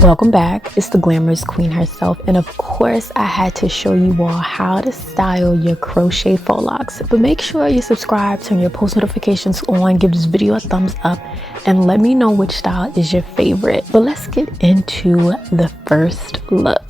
Welcome back. It's the glamorous queen herself, and of course I had to show you all how to style your crochet faux locks. But make sure you subscribe, turn your post notifications on, give this video a thumbs up, and let me know which style is your favorite. But let's get into the first look.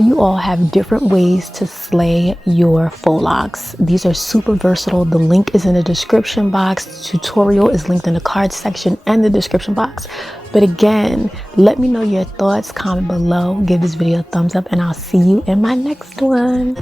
you all have different ways to slay your faux locks. These are super versatile. The link is in the description box. The tutorial is linked in the card section and the description box. But again, let me know your thoughts, comment below, give this video a thumbs up, and I'll see you in my next one.